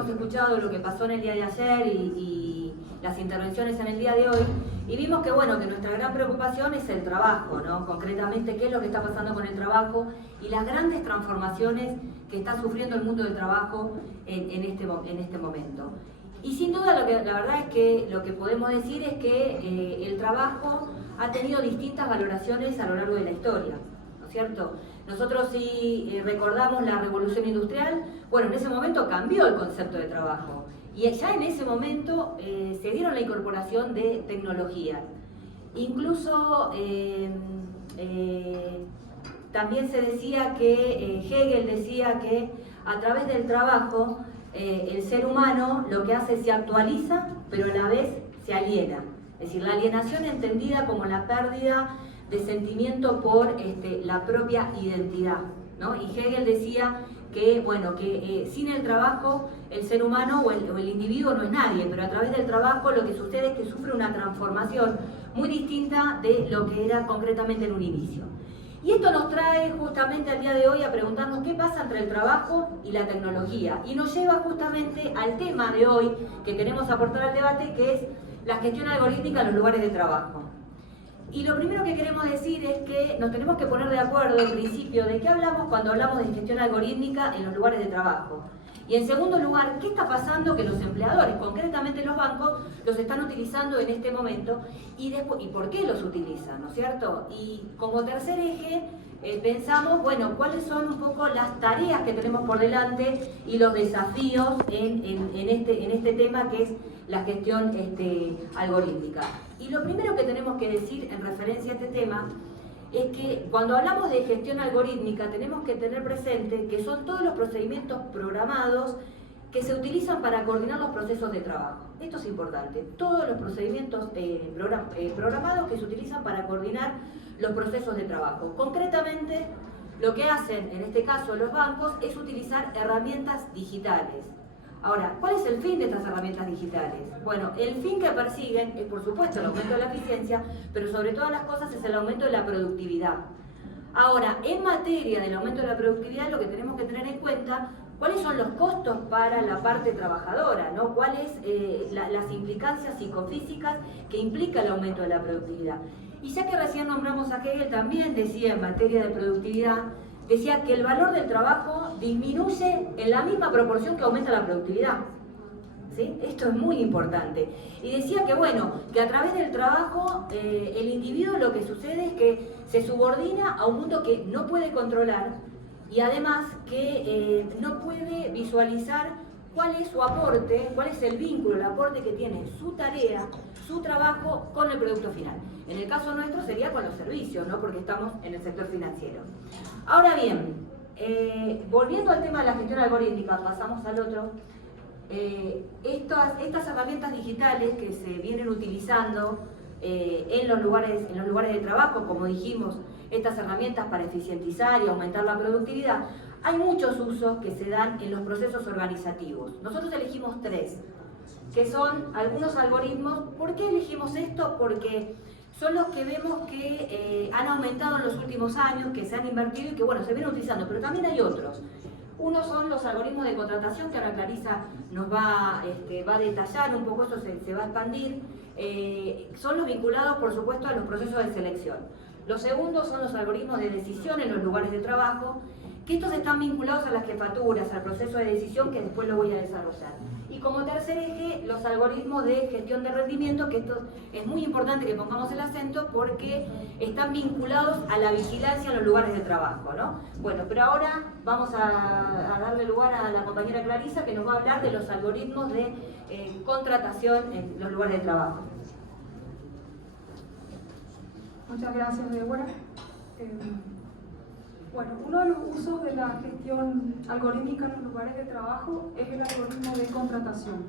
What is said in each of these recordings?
hemos escuchado lo que pasó en el día de ayer y las intervenciones en el día de hoy, y vimos que, bueno, que nuestra gran preocupación es el trabajo, ¿no? Concretamente, qué es lo que está pasando con el trabajo y las grandes transformaciones que está sufriendo el mundo del trabajo en este momento. Y sin duda, la verdad es que lo que podemos decir es que el trabajo ha tenido distintas valoraciones a lo largo de la historia, ¿no es cierto? Nosotros si recordamos la revolución industrial, bueno, en ese momento cambió el concepto de trabajo y ya en ese momento se dieron la incorporación de tecnologías. Incluso también se decía que, Hegel decía que a través del trabajo el ser humano lo que hace es se actualiza, pero a la vez se aliena. Es decir, la alienación entendida como la pérdida de sentimiento por la propia identidad, ¿no? Y Hegel decía que, bueno, que sin el trabajo el ser humano o el individuo no es nadie, pero a través del trabajo lo que sucede es que sufre una transformación muy distinta de lo que era concretamente en un inicio. Y esto nos trae justamente al día de hoy a preguntarnos qué pasa entre el trabajo y la tecnología. Y nos lleva justamente al tema de hoy que queremos aportar al debate, que es la gestión algorítmica en los lugares de trabajo. Y lo primero que queremos decir es que nos tenemos que poner de acuerdo en principio de qué hablamos cuando hablamos de gestión algorítmica en los lugares de trabajo. Y en segundo lugar, ¿qué está pasando que los empleadores, concretamente los bancos, los están utilizando en este momento? Y por qué los utilizan, ¿no es cierto? Y como tercer eje, pensamos, bueno, cuáles son un poco las tareas que tenemos por delante y los desafíos en este tema que es la gestión algorítmica. Y lo primero que tenemos que decir en referencia a este tema es que cuando hablamos de gestión algorítmica tenemos que tener presente que son todos los procedimientos programados que se utilizan para coordinar los procesos de trabajo. Esto es importante, todos los procedimientos programados que se utilizan para coordinar los procesos de trabajo. Concretamente, lo que hacen en este caso los bancos es utilizar herramientas digitales. Ahora, ¿cuál es el fin de estas herramientas digitales? Bueno, el fin que persiguen es, por supuesto, el aumento de la eficiencia, pero sobre todas las cosas es el aumento de la productividad. Ahora, en materia del aumento de la productividad, lo que tenemos que tener en cuenta, cuáles son los costos para la parte trabajadora, ¿no? Cuáles las implicancias psicofísicas que implica el aumento de la productividad. Y ya que recién nombramos a Hegel, también decía en materia de productividad, decía que el valor del trabajo disminuye en la misma proporción que aumenta la productividad. ¿Sí? Esto es muy importante. Y decía que, bueno, que a través del trabajo el individuo lo que sucede es que se subordina a un mundo que no puede controlar y además que no puede visualizar cuál es su aporte, cuál es el vínculo, el aporte que tiene su tarea, su trabajo con el producto final. En el caso nuestro sería con los servicios, ¿no? Porque estamos en el sector financiero. Ahora bien, volviendo al tema de la gestión algorítmica, pasamos al otro. Estas herramientas digitales que se vienen utilizando en los lugares de trabajo, como dijimos, estas herramientas para eficientizar y aumentar la productividad, hay muchos usos que se dan en los procesos organizativos. Nosotros elegimos tres, que son algunos algoritmos. ¿Por qué elegimos esto? Porque son los que vemos que han aumentado en los últimos años, que se han invertido y que, bueno, se vienen utilizando, pero también hay otros. Unos son los algoritmos de contratación, que ahora Clarisa nos va a detallar un poco, eso se va a expandir. Son los vinculados, por supuesto, a los procesos de selección. Los segundos son los algoritmos de decisión en los lugares de trabajo, que estos están vinculados a las jefaturas, al proceso de decisión, que después lo voy a desarrollar. Y como tercer eje, los algoritmos de gestión de rendimiento, que esto es muy importante que pongamos el acento porque están vinculados a la vigilancia en los lugares de trabajo, ¿no? Bueno, pero ahora vamos a darle lugar a la compañera Clarisa, que nos va a hablar de los algoritmos de contratación en los lugares de trabajo. Muchas gracias, Débora. Bueno, uno de los usos de la gestión algorítmica en los lugares de trabajo es el algoritmo de contratación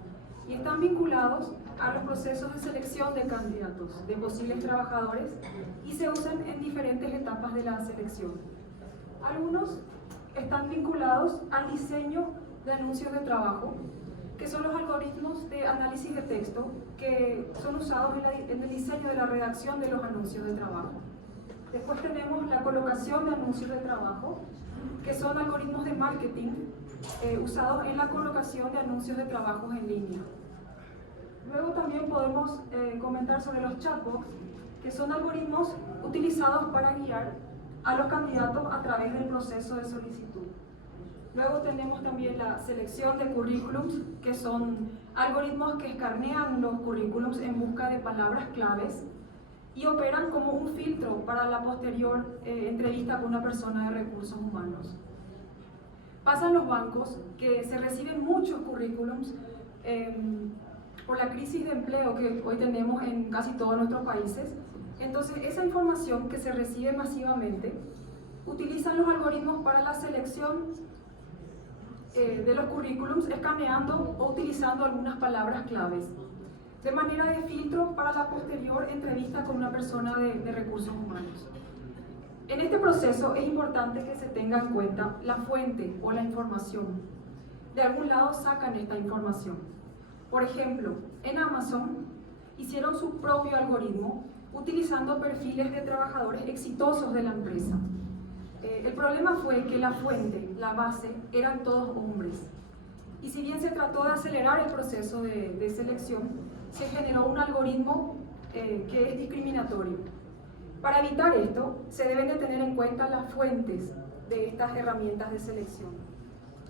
y están vinculados a los procesos de selección de candidatos, de posibles trabajadores, y se usan en diferentes etapas de la selección. Algunos están vinculados al diseño de anuncios de trabajo, que son los algoritmos de análisis de texto que son usados en el diseño de la redacción de los anuncios de trabajo. Después tenemos la colocación de anuncios de trabajo, que son algoritmos de marketing usados en la colocación de anuncios de trabajos en línea. Luego también podemos comentar sobre los chatbots, que son algoritmos utilizados para guiar a los candidatos a través del proceso de solicitud. Luego tenemos también la selección de currículums, que son algoritmos que escanean los currículums en busca de palabras claves y operan como un filtro para la posterior entrevista con una persona de recursos humanos. Pasan los bancos, que se reciben muchos currículums por la crisis de empleo que hoy tenemos en casi todos nuestros países. Entonces, esa información que se recibe masivamente, utilizan los algoritmos para la selección de los currículums, escaneando o utilizando algunas palabras claves, de manera de filtro para la posterior entrevista con una persona de recursos humanos. En este proceso es importante que se tenga en cuenta la fuente o la información. De algún lado sacan esta información. Por ejemplo, en Amazon hicieron su propio algoritmo utilizando perfiles de trabajadores exitosos de la empresa. El problema fue que la fuente, la base, eran todos hombres. Y si bien se trató de acelerar el proceso de selección, se generó un algoritmo que es discriminatorio. Para evitar esto, se deben de tener en cuenta las fuentes de estas herramientas de selección.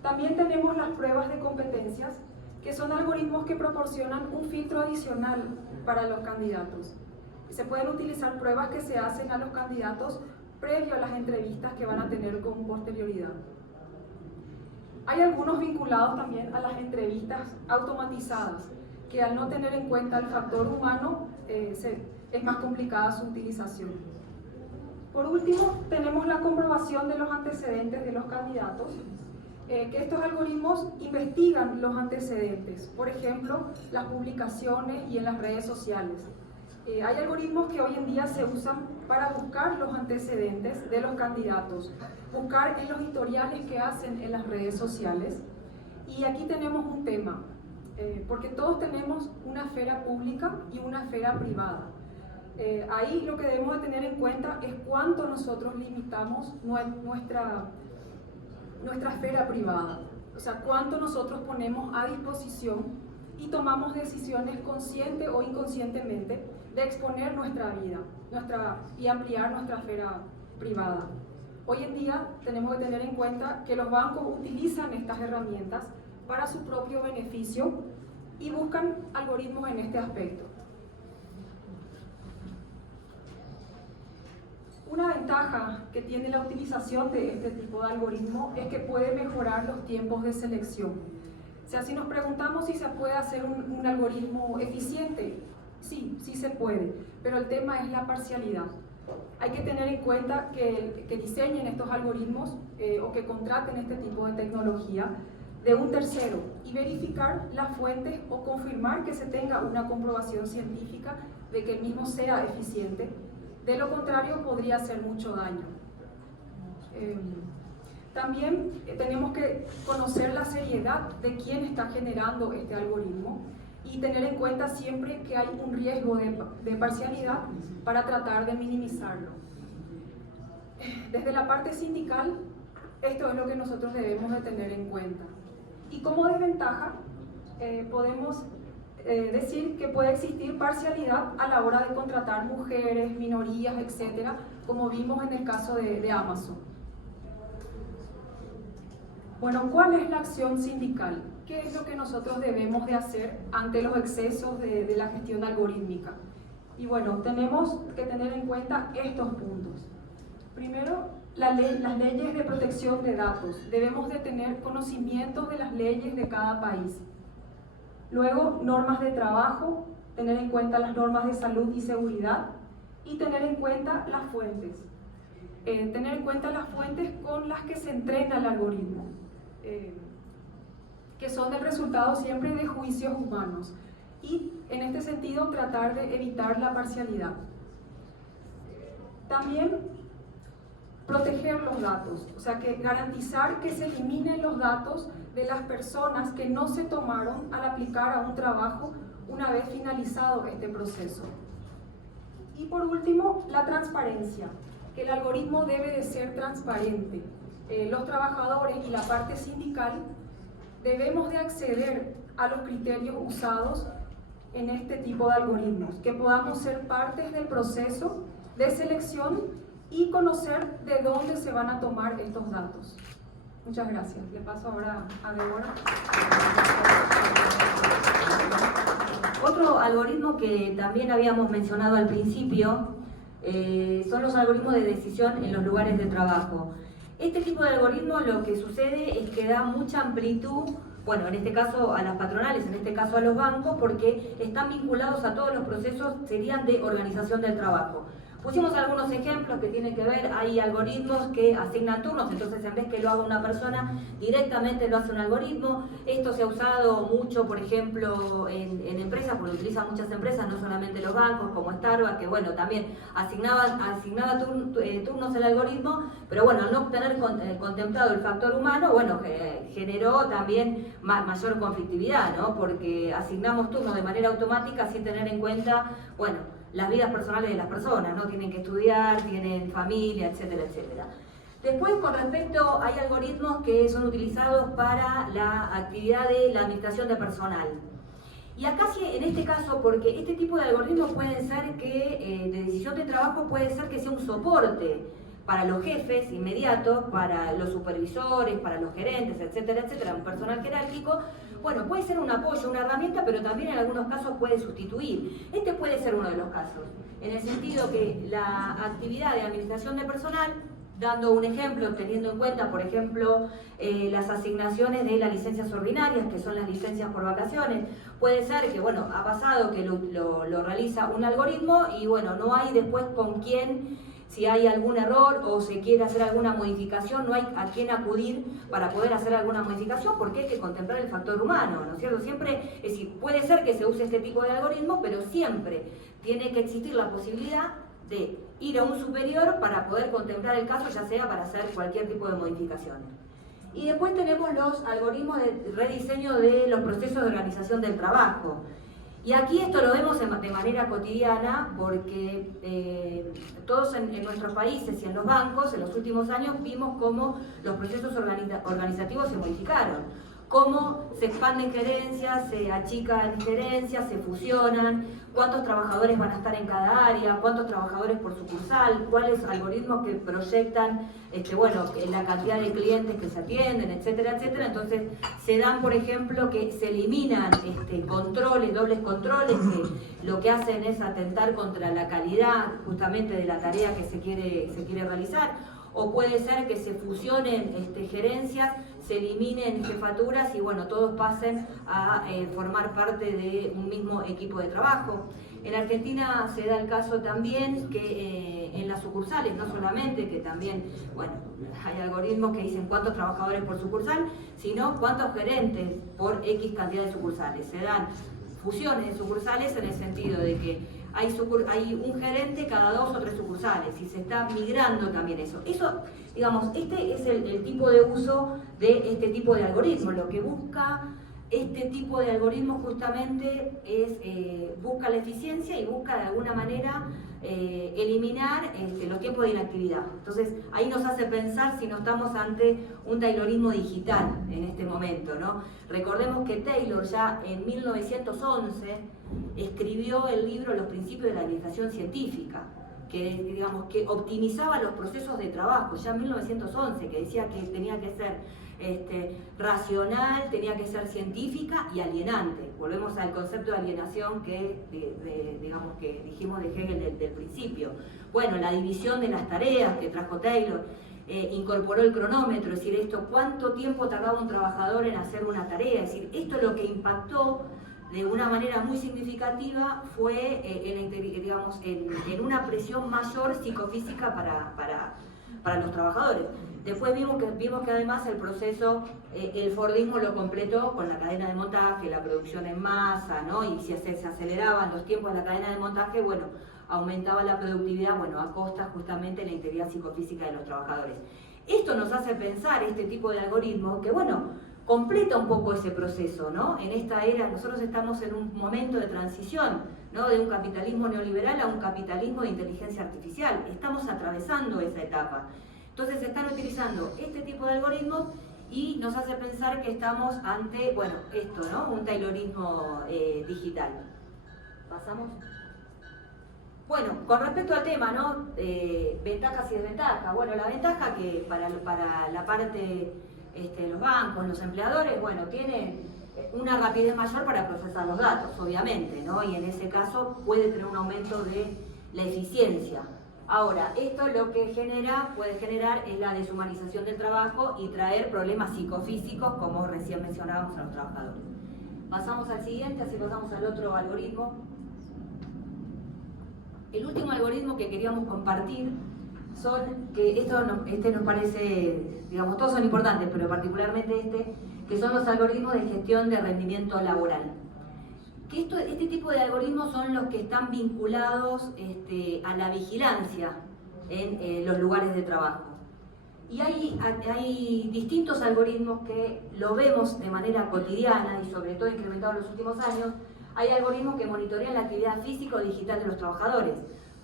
También tenemos las pruebas de competencias, que son algoritmos que proporcionan un filtro adicional para los candidatos. Se pueden utilizar pruebas que se hacen a los candidatos previo a las entrevistas que van a tener con posterioridad. Hay algunos vinculados también a las entrevistas automatizadas, que al no tener en cuenta el factor humano, es más complicada su utilización. Por último, tenemos la comprobación de los antecedentes de los candidatos, que estos algoritmos investigan los antecedentes, por ejemplo, las publicaciones y en las redes sociales. Hay algoritmos que hoy en día se usan para buscar los antecedentes de los candidatos, buscar en los historiales que hacen en las redes sociales. Y aquí tenemos un tema, porque todos tenemos una esfera pública y una esfera privada. Ahí lo que debemos de tener en cuenta es cuánto nosotros limitamos nuestra esfera privada, o sea, cuánto nosotros ponemos a disposición y tomamos decisiones consciente o inconscientemente de exponer nuestra vida y ampliar nuestra esfera privada. Hoy en día tenemos que tener en cuenta que los bancos utilizan estas herramientas para su propio beneficio y buscan algoritmos en este aspecto. Una ventaja que tiene la utilización de este tipo de algoritmo es que puede mejorar los tiempos de selección. O sea, si nos preguntamos si se puede hacer un algoritmo eficiente, sí se puede, pero el tema es la parcialidad. Hay que tener en cuenta que diseñen estos algoritmos o que contraten este tipo de tecnología de un tercero y verificar las fuentes o confirmar que se tenga una comprobación científica de que el mismo sea eficiente. De lo contrario, podría hacer mucho daño. También tenemos que conocer la seriedad de quién está generando este algoritmo y tener en cuenta siempre que hay un riesgo de parcialidad para tratar de minimizarlo. Desde la parte sindical, esto es lo que nosotros debemos de tener en cuenta. Y como desventaja, podemos decir que puede existir parcialidad a la hora de contratar mujeres, minorías, etcétera, como vimos en el caso de Amazon. Bueno, ¿cuál es la acción sindical? ¿Qué es lo que nosotros debemos de hacer ante los excesos de la gestión algorítmica? Y bueno, tenemos que tener en cuenta estos puntos. Primero, las leyes de protección de datos. Debemos de tener conocimientos de las leyes de cada país. Luego, normas de trabajo, tener en cuenta las normas de salud y seguridad y tener en cuenta las fuentes. Tener en cuenta las fuentes con las que se entrena el algoritmo, que son el resultado siempre de juicios humanos. Y en este sentido, tratar de evitar la parcialidad. También proteger los datos, o sea, que garantizar que se eliminen los datos de las personas que no se tomaron al aplicar a un trabajo una vez finalizado este proceso. Y por último, la transparencia, que el algoritmo debe de ser transparente. Los trabajadores y la parte sindical debemos de acceder a los criterios usados en este tipo de algoritmos, que podamos ser partes del proceso de selección y conocer de dónde se van a tomar estos datos. Muchas gracias. Le paso ahora a Débora. Otro algoritmo que también habíamos mencionado al principio son los algoritmos de decisión en los lugares de trabajo. Este tipo de algoritmo lo que sucede es que da mucha amplitud, bueno, en este caso a las patronales, en este caso a los bancos, porque están vinculados a todos los procesos, serían de organización del trabajo. Pusimos algunos ejemplos que tienen que ver, hay algoritmos que asignan turnos, entonces en vez que lo haga una persona, directamente lo hace un algoritmo. Esto se ha usado mucho, por ejemplo, en empresas, porque lo utilizan muchas empresas, no solamente los bancos, como Starbucks, que bueno, también asignaba turnos el algoritmo, pero bueno, al no tener contemplado el factor humano, bueno, generó también mayor conflictividad, ¿no? Porque asignamos turnos de manera automática sin tener en cuenta, bueno, las vidas personales de las personas, ¿no? Tienen que estudiar, tienen familia, etcétera, etcétera. Después, con respecto, hay algoritmos que son utilizados para la actividad de la administración de personal. Y acá sí, en este caso, porque este tipo de algoritmos pueden ser que, de decisión de trabajo, puede ser que sea un soporte para los jefes inmediatos, para los supervisores, para los gerentes, etcétera, etcétera, un personal jerárquico. Bueno, puede ser un apoyo, una herramienta, pero también en algunos casos puede sustituir. Este puede ser uno de los casos, en el sentido que la actividad de administración de personal, dando un ejemplo, teniendo en cuenta, por ejemplo, las asignaciones de las licencias ordinarias, que son las licencias por vacaciones, puede ser que, bueno, ha pasado que lo realiza un algoritmo y, bueno, no hay después con quién, si hay algún error o se quiere hacer alguna modificación, no hay a quién acudir para poder hacer alguna modificación, porque hay que contemplar el factor humano, ¿no es cierto? Siempre, es decir, puede ser que se use este tipo de algoritmo, pero siempre tiene que existir la posibilidad de ir a un superior para poder contemplar el caso, ya sea para hacer cualquier tipo de modificaciones. Y después tenemos los algoritmos de rediseño de los procesos de organización del trabajo. Y aquí esto lo vemos de manera cotidiana porque todos en nuestros países y en los bancos en los últimos años vimos cómo los procesos organizativos se modificaron, cómo se expanden gerencias, se achican gerencias, se fusionan, cuántos trabajadores van a estar en cada área, cuántos trabajadores por sucursal, cuáles algoritmos que proyectan bueno, la cantidad de clientes que se atienden, etcétera, etcétera. Entonces se dan, por ejemplo, que se eliminan controles, dobles controles, que lo que hacen es atentar contra la calidad justamente de la tarea que se quiere realizar. O puede ser que se fusionen gerencias, se eliminen jefaturas y bueno, todos pasen a formar parte de un mismo equipo de trabajo. En Argentina se da el caso también que en las sucursales, no solamente que también, bueno, hay algoritmos que dicen cuántos trabajadores por sucursal, sino cuántos gerentes por X cantidad de sucursales. Se dan fusiones de sucursales en el sentido de que hay un gerente cada 2 o 3 sucursales y se está migrando también eso. Eso, digamos, este es el tipo de uso de este tipo de algoritmos. Lo que busca este tipo de algoritmos justamente es, busca la eficiencia y busca de alguna manera eliminar los tiempos de inactividad. Entonces ahí nos hace pensar si no estamos ante un taylorismo digital en este momento, ¿no? Recordemos que Taylor ya en 1911 escribió el libro Los principios de la administración científica, que digamos que optimizaba los procesos de trabajo, ya en 1911, que decía que tenía que ser racional, tenía que ser científica y alienante. Volvemos al concepto de alienación que digamos que dijimos de Hegel del principio. Bueno, la división de las tareas que trajo Taylor, incorporó el cronómetro, es decir, esto, cuánto tiempo tardaba un trabajador en hacer una tarea, es decir, esto lo que impactó de una manera muy significativa fue en una presión mayor psicofísica para los trabajadores. Después vimos que además el proceso, el Fordismo lo completó con la cadena de montaje, la producción en masa, ¿no? Y si se aceleraban los tiempos de la cadena de montaje, bueno, aumentaba la productividad, bueno, a costa justamente de la integridad psicofísica de los trabajadores. Esto nos hace pensar, este tipo de algoritmo, que bueno, completa un poco ese proceso, ¿no? En esta era, nosotros estamos en un momento de transición, ¿no? De un capitalismo neoliberal a un capitalismo de inteligencia artificial. Estamos atravesando esa etapa. Entonces se están utilizando este tipo de algoritmos y nos hace pensar que estamos ante, bueno, esto, ¿no? Un taylorismo digital. ¿Pasamos? Bueno, con respecto al tema, ¿no? Ventajas y desventajas. Bueno, la ventaja que para la parte de los bancos, los empleadores, bueno, tiene una rapidez mayor para procesar los datos, obviamente, ¿no? Y en ese caso puede tener un aumento de la eficiencia. Ahora, esto lo que puede generar es la deshumanización del trabajo y traer problemas psicofísicos, como recién mencionábamos a los trabajadores. Pasamos al siguiente, así pasamos al otro algoritmo. El último algoritmo que queríamos compartir este nos parece, digamos, todos son importantes, pero particularmente que son los algoritmos de gestión de rendimiento laboral. Este tipo de algoritmos son los que están vinculados a la vigilancia en los lugares de trabajo. Y hay distintos algoritmos que lo vemos de manera cotidiana y sobre todo incrementado en los últimos años. Hay algoritmos que monitorean la actividad física o digital de los trabajadores.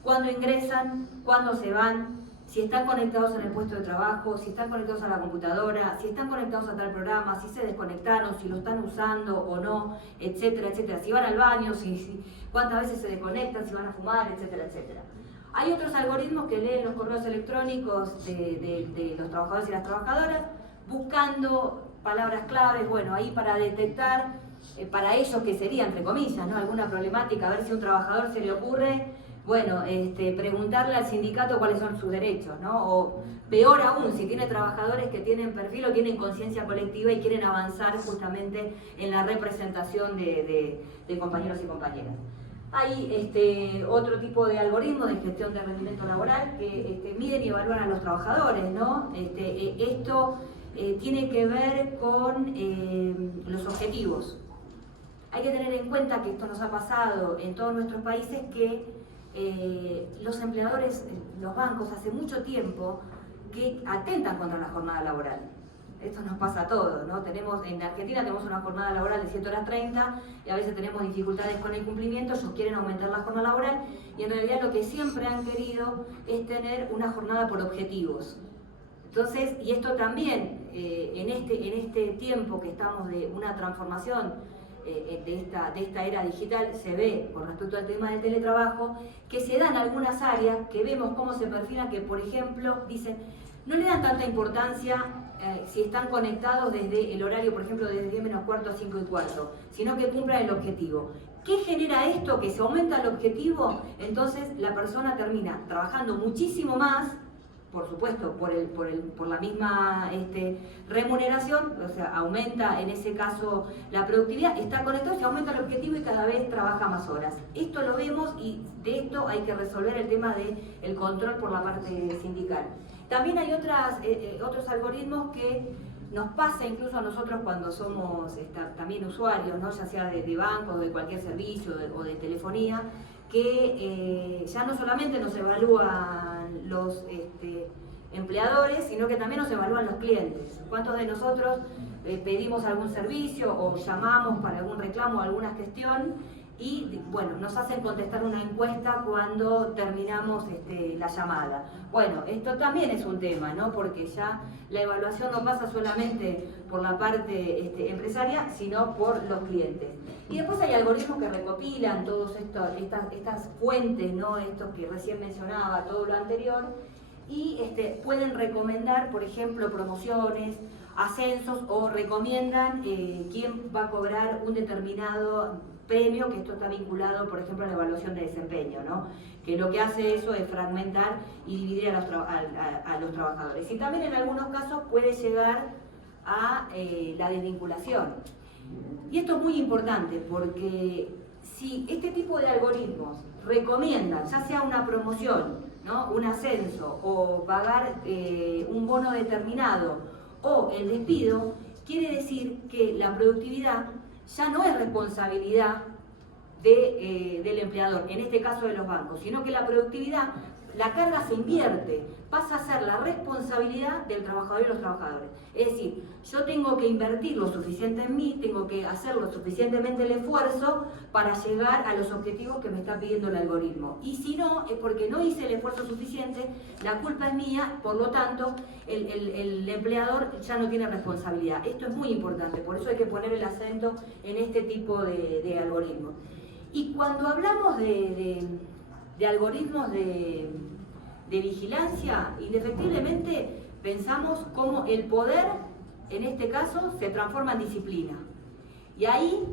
Cuándo ingresan, cuándo se van, si están conectados en el puesto de trabajo, si están conectados a la computadora, si están conectados a tal programa, si se desconectaron, si lo están usando o no, etcétera, etcétera. Si van al baño, cuántas veces se desconectan, si van a fumar, etcétera, etcétera. Hay otros algoritmos que leen los correos electrónicos de los trabajadores y las trabajadoras, buscando palabras claves, bueno, ahí para detectar, para ellos que sería, entre comillas, ¿no? Alguna problemática, a ver si a un trabajador se le ocurre, bueno, preguntarle al sindicato cuáles son sus derechos, ¿no? O peor aún, si tiene trabajadores que tienen perfil o tienen conciencia colectiva y quieren avanzar justamente en la representación de compañeros y compañeras. Hay otro tipo de algoritmos de gestión de rendimiento laboral que miden y evalúan a los trabajadores, ¿no? Esto tiene que ver con los objetivos. Hay que tener en cuenta que esto nos ha pasado en todos nuestros países, que los empleadores, los bancos, hace mucho tiempo que atentan contra la jornada laboral. Esto nos pasa a todos, ¿no? En Argentina tenemos una jornada laboral de 7 horas 30 y a veces tenemos dificultades con el cumplimiento, ellos quieren aumentar la jornada laboral y en realidad lo que siempre han querido es tener una jornada por objetivos. Entonces, y esto también, en este tiempo que estamos de una transformación de esta era digital, se ve con respecto al tema del teletrabajo, que se dan algunas áreas que vemos cómo se perfilan, que por ejemplo dicen, no le dan tanta importancia si están conectados desde el horario, por ejemplo, desde 10 menos cuarto a 5 y cuarto, sino que cumplan el objetivo. ¿Qué genera esto? Que se aumenta el objetivo, entonces la persona termina trabajando muchísimo más, por supuesto, por la misma remuneración, o sea, aumenta en ese caso la productividad, está conectado, se aumenta el objetivo y cada vez trabaja más horas. Esto lo vemos y de esto hay que resolver el tema del control por la parte sindical. También hay otros algoritmos que nos pasa incluso a nosotros cuando somos también usuarios, ¿no? Ya sea de banco o de cualquier servicio o de telefonía, que ya no solamente nos evalúan los empleadores, sino que también nos evalúan los clientes. ¿Cuántos de nosotros pedimos algún servicio o llamamos para algún reclamo o alguna gestión y bueno, nos hacen contestar una encuesta cuando terminamos la llamada? Bueno, esto también es un tema, ¿no? Porque ya la evaluación no pasa solamente por la parte empresaria, sino por los clientes. Y después hay algoritmos que recopilan todas estas fuentes, ¿no? Estos que recién mencionaba, todo lo anterior, y pueden recomendar, por ejemplo, promociones, ascensos, o recomiendan quién va a cobrar un determinado premio, que esto está vinculado, por ejemplo, a la evaluación de desempeño, ¿no? Que lo que hace eso es fragmentar y dividir a los trabajadores. Y también en algunos casos puede llegar a la desvinculación. Y esto es muy importante porque si este tipo de algoritmos recomiendan, ya sea una promoción, ¿no? Un ascenso o pagar un bono determinado o el despido, quiere decir que la productividad ya no es responsabilidad del empleador, en este caso de los bancos, sino que la productividad la carga se invierte, pasa a ser la responsabilidad del trabajador y los trabajadores. Es decir, yo tengo que invertir lo suficiente en mí, tengo que hacer lo suficientemente el esfuerzo para llegar a los objetivos que me está pidiendo el algoritmo. Y si no, es porque no hice el esfuerzo suficiente, la culpa es mía, por lo tanto, el empleador ya no tiene responsabilidad. Esto es muy importante, por eso hay que poner el acento en este tipo de algoritmos. Y cuando hablamos de algoritmos de vigilancia, indefectiblemente pensamos cómo el poder, en este caso, se transforma en disciplina. Y ahí,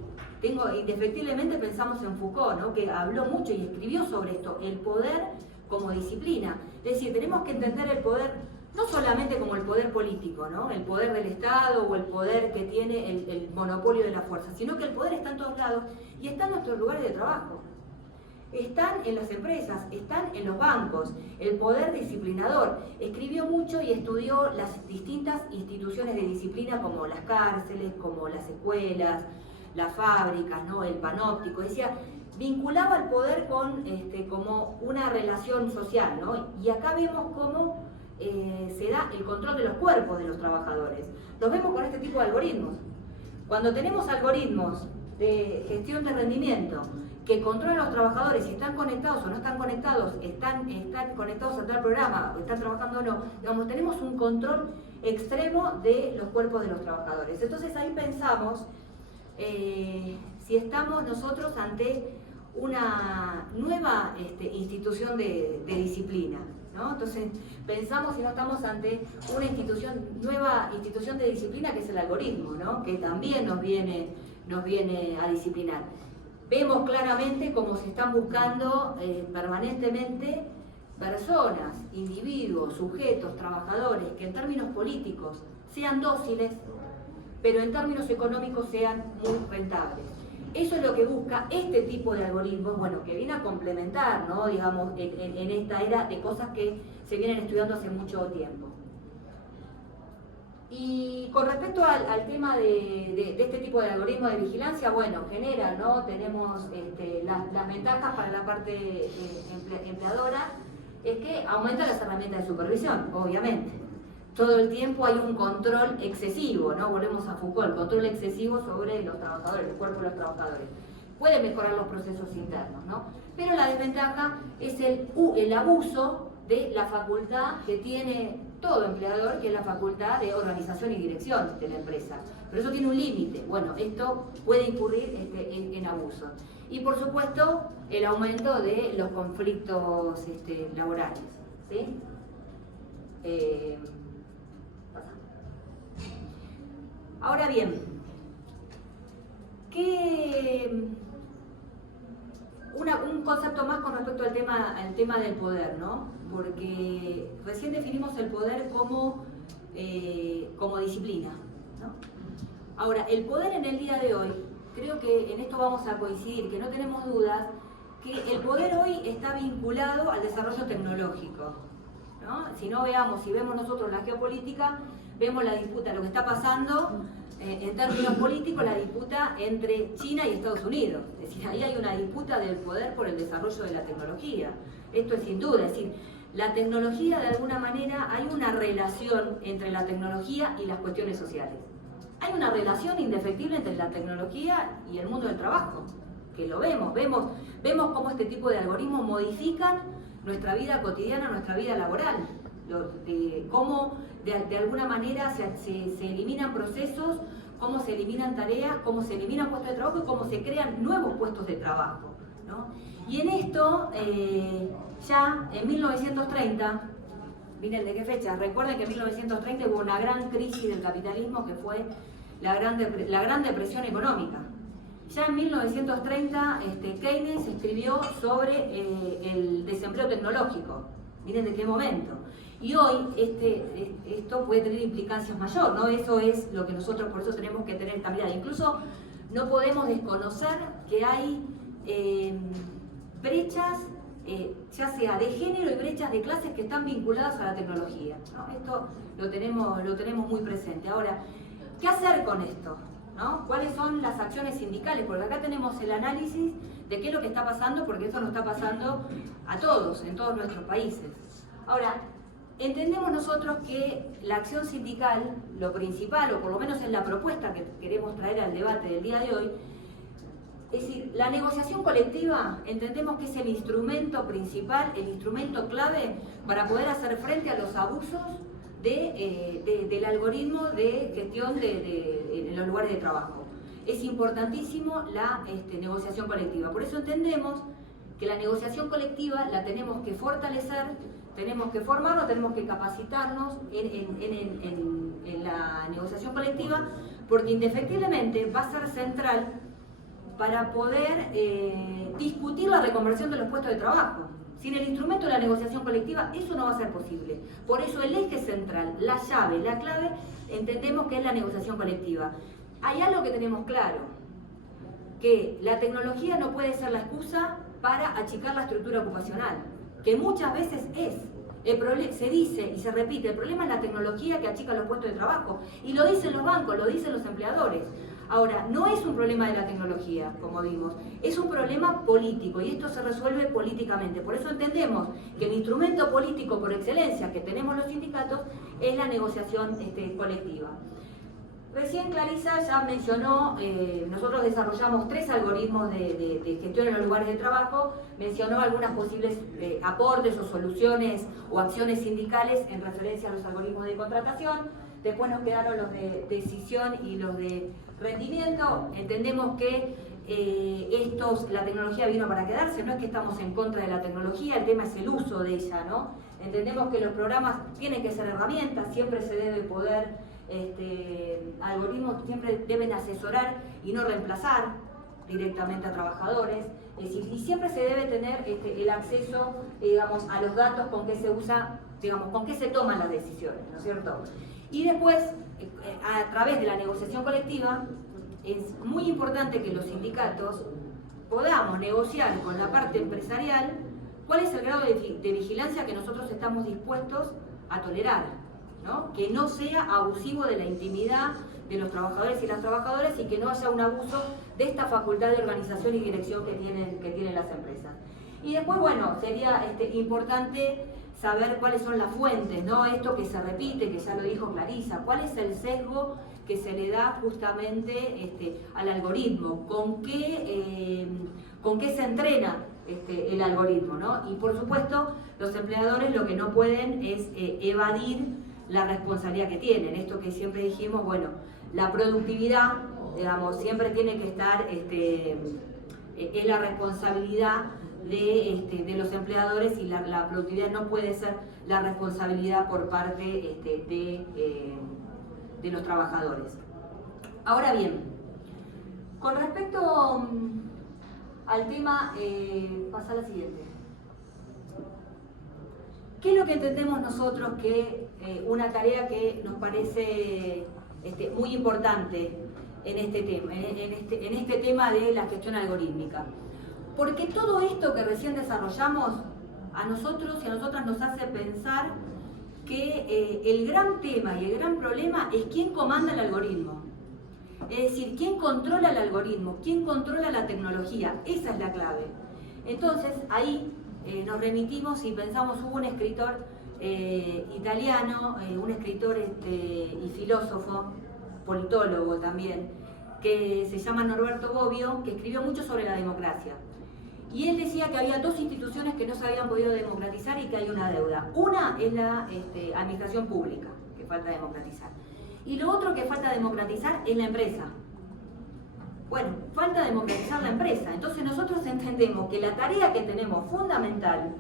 indefectiblemente pensamos en Foucault, ¿no? Que habló mucho y escribió sobre esto, el poder como disciplina. Es decir, tenemos que entender el poder no solamente como el poder político, ¿no? El poder del Estado o el poder que tiene el monopolio de la fuerza, sino que el poder está en todos lados y está en nuestros lugares de trabajo. Están en las empresas, están en los bancos, el poder disciplinador. Escribió mucho y estudió las distintas instituciones de disciplina como las cárceles, como las escuelas, las fábricas, ¿no? El panóptico. Decía, vinculaba el poder con como una relación social, ¿no? Y acá vemos cómo se da el control de los cuerpos de los trabajadores. Los vemos con este tipo de algoritmos. Cuando tenemos algoritmos de gestión de rendimiento que controlan a los trabajadores si están conectados o no están conectados, están conectados a tal programa, o están trabajando o no, digamos, tenemos un control extremo de los cuerpos de los trabajadores. Entonces ahí pensamos si estamos nosotros ante una nueva institución de disciplina, ¿no? Entonces pensamos si no estamos ante una nueva institución de disciplina que es el algoritmo, ¿no? Que también nos viene a disciplinar. Vemos claramente cómo se están buscando permanentemente personas, individuos, sujetos, trabajadores que en términos políticos sean dóciles, pero en términos económicos sean muy rentables. Eso es lo que busca este tipo de algoritmos, bueno, que viene a complementar, ¿no? Digamos, en esta era de cosas que se vienen estudiando hace mucho tiempo. Y con respecto al tema de este tipo de algoritmo de vigilancia, bueno, genera, ¿no? Tenemos las ventajas para la parte empleadora, es que aumenta las herramientas de supervisión, obviamente. Todo el tiempo hay un control excesivo, ¿no? Volvemos a Foucault, el control excesivo sobre los trabajadores, el cuerpo de los trabajadores. Puede mejorar los procesos internos, ¿no? Pero la desventaja es el abuso de la facultad que tiene todo empleador, que es la facultad de organización y dirección de la empresa. Pero eso tiene un límite. Bueno, esto puede incurrir en abuso. Y por supuesto, el aumento de los conflictos laborales, ¿sí? Ahora bien, un concepto más con respecto al tema del poder, ¿no? Porque recién definimos el poder como disciplina, ¿no? Ahora, el poder en el día de hoy, creo que en esto vamos a coincidir, que no tenemos dudas, que el poder hoy está vinculado al desarrollo tecnológico, ¿no? Si vemos nosotros la geopolítica, vemos la disputa, lo que está pasando en términos políticos, la disputa entre China y Estados Unidos. Es decir, ahí hay una disputa del poder por el desarrollo de la tecnología. Esto es sin duda, es decir, la tecnología de alguna manera, hay una relación entre la tecnología y las cuestiones sociales. Hay una relación indefectible entre la tecnología y el mundo del trabajo, que lo vemos cómo este tipo de algoritmos modifican nuestra vida cotidiana, nuestra vida laboral, cómo de alguna manera se eliminan procesos, cómo se eliminan tareas, cómo se eliminan puestos de trabajo y cómo se crean nuevos puestos de trabajo, ¿no? Y en esto, ya en 1930, miren de qué fecha, recuerden que en 1930 hubo una gran crisis del capitalismo que fue la Gran Depresión económica. Ya en 1930 Keynes escribió sobre el desempleo tecnológico. Miren de qué momento. Y hoy esto puede tener implicancias mayores, ¿no? Eso es lo que nosotros, por eso tenemos que tener esta mirada. Incluso no podemos desconocer que hay brechas, ya sea de género y brechas de clases que están vinculadas a la tecnología, ¿no? Esto lo tenemos muy presente. Ahora, ¿qué hacer con esto? ¿no? ¿Cuáles son las acciones sindicales? Porque acá tenemos el análisis de qué es lo que está pasando, porque eso nos está pasando a todos, en todos nuestros países. Ahora, entendemos nosotros que la acción sindical, lo principal, o por lo menos es la propuesta que queremos traer al debate del día de hoy, es decir, la negociación colectiva entendemos que es el instrumento principal, el instrumento clave para poder hacer frente a los abusos del algoritmo de gestión en los lugares de trabajo. Es importantísimo la negociación colectiva. Por eso entendemos que la negociación colectiva la tenemos que fortalecer, tenemos que formarnos, tenemos que capacitarnos en la negociación colectiva, porque indefectiblemente va a ser central para poder discutir la reconversión de los puestos de trabajo. Sin el instrumento de la negociación colectiva, eso no va a ser posible. Por eso el eje central, la llave, la clave, entendemos que es la negociación colectiva. Hay algo que tenemos claro, que la tecnología no puede ser la excusa para achicar la estructura ocupacional, que muchas veces es. Se dice y se repite, el problema es la tecnología que achica los puestos de trabajo. Y lo dicen los bancos, lo dicen los empleadores. Ahora, no es un problema de la tecnología, como vimos, es un problema político y esto se resuelve políticamente. Por eso entendemos que el instrumento político por excelencia que tenemos los sindicatos es la negociación colectiva. Recién Clarisa ya mencionó, nosotros desarrollamos 3 algoritmos de gestión en los lugares de trabajo, mencionó algunas posibles aportes o soluciones o acciones sindicales en referencia a los algoritmos de contratación. Después nos quedaron los de decisión y los de rendimiento. Entendemos que la tecnología vino para quedarse, no es que estamos en contra de la tecnología, el tema es el uso de ella, ¿no? Entendemos que los programas tienen que ser herramientas, siempre se debe poder, algoritmos siempre deben asesorar y no reemplazar directamente a trabajadores, es decir, y siempre se debe tener el acceso, digamos, a los datos con que se usa, digamos, con que se toman las decisiones, ¿no es cierto? Y después, a través de la negociación colectiva, es muy importante que los sindicatos podamos negociar con la parte empresarial cuál es el grado de vigilancia que nosotros estamos dispuestos a tolerar, ¿no? Que no sea abusivo de la intimidad de los trabajadores y las trabajadoras y que no haya un abuso de esta facultad de organización y dirección que tienen las empresas. Y después, bueno, sería importante saber cuáles son las fuentes, ¿no? Esto que se repite, que ya lo dijo Clarisa, cuál es el sesgo que se le da justamente al algoritmo, con qué se entrena el algoritmo, ¿no? Y por supuesto, los empleadores lo que no pueden es evadir la responsabilidad que tienen. Esto que siempre dijimos, bueno, la productividad, digamos, siempre tiene que estar, es la responsabilidad de los empleadores y la productividad no puede ser la responsabilidad por parte de los trabajadores. Ahora bien, con respecto al tema, pasa a la siguiente. ¿Qué es lo que entendemos nosotros que una tarea que nos parece muy importante en este tema de la gestión algorítmica? Porque todo esto que recién desarrollamos a nosotros y a nosotras nos hace pensar que el gran tema y el gran problema es quién comanda el algoritmo. Es decir, quién controla el algoritmo, quién controla la tecnología. Esa es la clave. Entonces, ahí nos remitimos y pensamos, hubo un escritor italiano, un escritor y filósofo, politólogo también, que se llama Norberto Bobbio, que escribió mucho sobre la democracia. Y él decía que había 2 instituciones que no se habían podido democratizar y que hay una deuda. Una es la administración pública, que falta democratizar. Y lo otro que falta democratizar es la empresa. Bueno, falta democratizar la empresa. Entonces nosotros entendemos que la tarea que tenemos fundamental,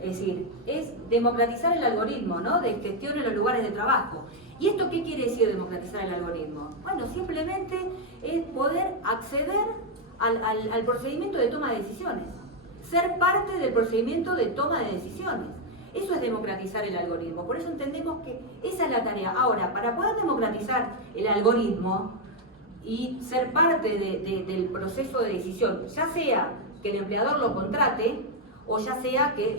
es decir, es democratizar el algoritmo, ¿no? De gestión en los lugares de trabajo. ¿Y esto qué quiere decir democratizar el algoritmo? Bueno, simplemente es poder acceder al procedimiento de toma de decisiones, ser parte del procedimiento de toma de decisiones. Eso es democratizar el algoritmo, por eso entendemos que esa es la tarea. Ahora, para poder democratizar el algoritmo y ser parte del proceso de decisión, ya sea que el empleador lo contrate o ya sea que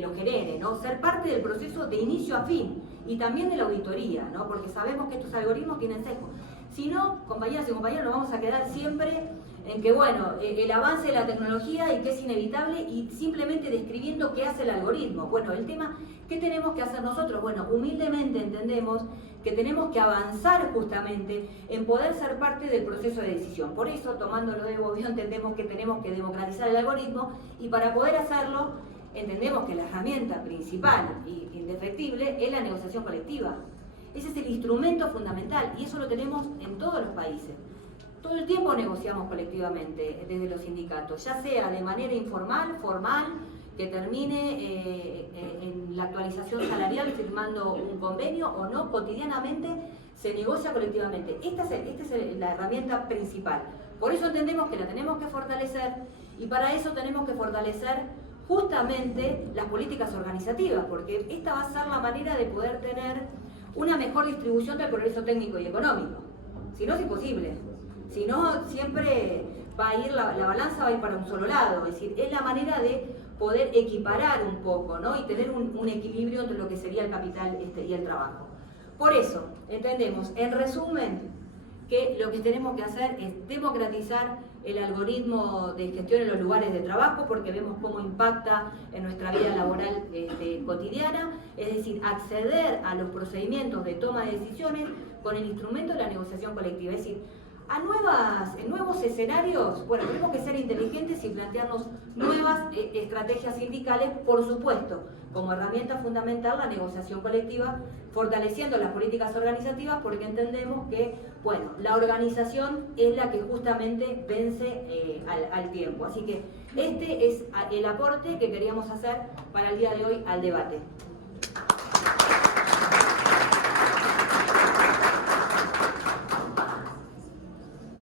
lo genere, ¿no? Ser parte del proceso de inicio a fin y también de la auditoría, ¿no? Porque sabemos que estos algoritmos tienen sesgo. Si no, compañeras y compañeros, nos vamos a quedar siempre en que, bueno, el avance de la tecnología y que es inevitable y simplemente describiendo qué hace el algoritmo. Bueno, el tema, ¿qué tenemos que hacer nosotros? Bueno, humildemente entendemos que tenemos que avanzar justamente en poder ser parte del proceso de decisión. Por eso, tomándolo de Bobbio, entendemos que tenemos que democratizar el algoritmo y para poder hacerlo, entendemos que la herramienta principal e indefectible es la negociación colectiva. Ese es el instrumento fundamental y eso lo tenemos en todos los países. Todo el tiempo negociamos colectivamente desde los sindicatos, ya sea de manera informal, formal, que termine en la actualización salarial firmando un convenio o no, cotidianamente se negocia colectivamente. Esta es la herramienta principal. Por eso entendemos que la tenemos que fortalecer y para eso tenemos que fortalecer justamente las políticas organizativas, porque esta va a ser la manera de poder tener una mejor distribución del progreso técnico y económico. Si no, es imposible. Si no, siempre va a ir, la balanza va a ir para un solo lado. Es decir, es la manera de poder equiparar un poco, ¿no? Y tener un equilibrio entre lo que sería el capital y el trabajo. Por eso, entendemos, en resumen, que lo que tenemos que hacer es democratizar el algoritmo de gestión en los lugares de trabajo, porque vemos cómo impacta en nuestra vida laboral cotidiana, es decir, acceder a los procedimientos de toma de decisiones con el instrumento de la negociación colectiva. Es decir, en nuevos escenarios, bueno, tenemos que ser inteligentes y plantearnos nuevas estrategias sindicales, por supuesto, como herramienta fundamental la negociación colectiva, fortaleciendo las políticas organizativas, porque entendemos que, bueno, la organización es la que justamente vence al tiempo. Así que este es el aporte que queríamos hacer para el día de hoy al debate.